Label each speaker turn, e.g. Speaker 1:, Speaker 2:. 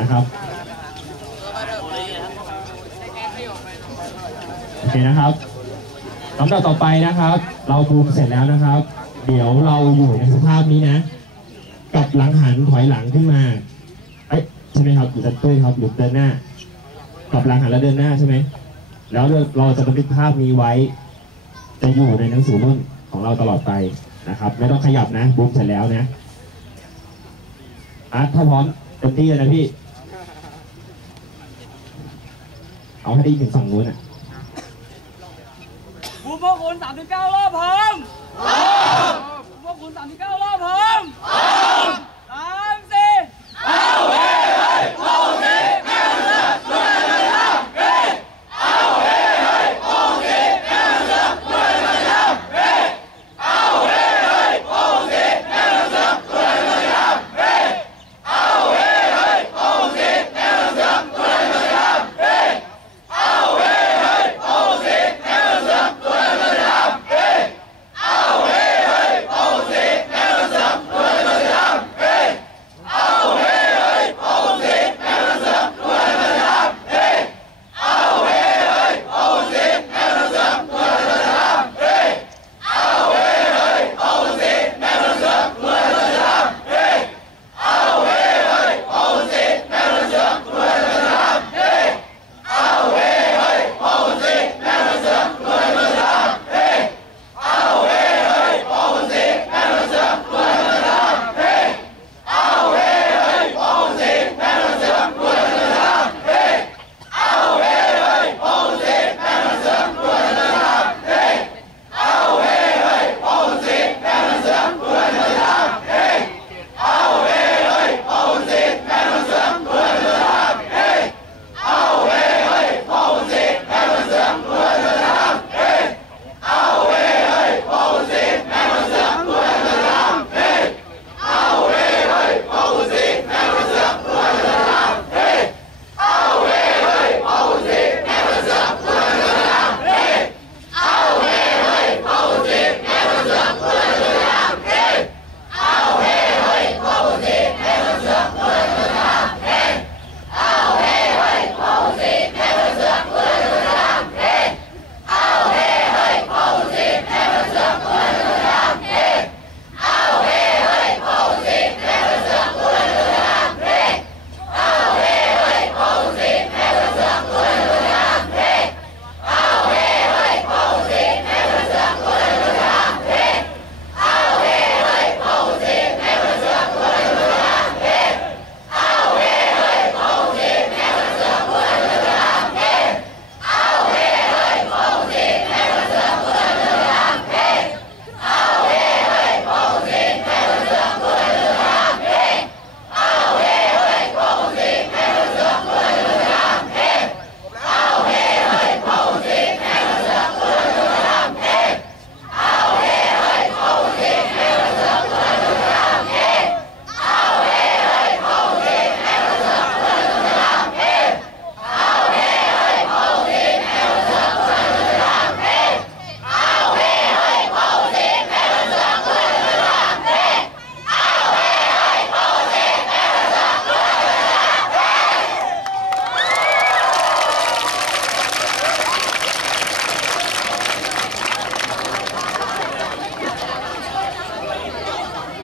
Speaker 1: นะครับโอเคนะครับลำดับต่อไปนะครับ เราบูมเสร็จแล้วนะครับ เดี๋ยวเราอยู่ในสภาพนี้นะกับหลังหันถอยหลังขึ้นมาเอ้ยใช่ไหมครับหรือเดินครับหรือเดินหน้ากับหลังหันแล้วเดินหน้าใช่ไหมแล้วเราจะบันทึกภาพนี้ไว้ จะอยู่ในหนังสือรุ่นของเราตลอดไปนะครับ ไม่ต้องขยับนะบูมเสร็จแล้วนะอะถ้าพร้อมเต็มที่เลยนะพี่ เอา ให้ได้ยินถึงฝั่งนู้นอะ
Speaker 2: บูมพวกคุณสามถึงเก้ารอบพร้อมพร้อมพกคุณสามถึงเก้ารอบพร้อม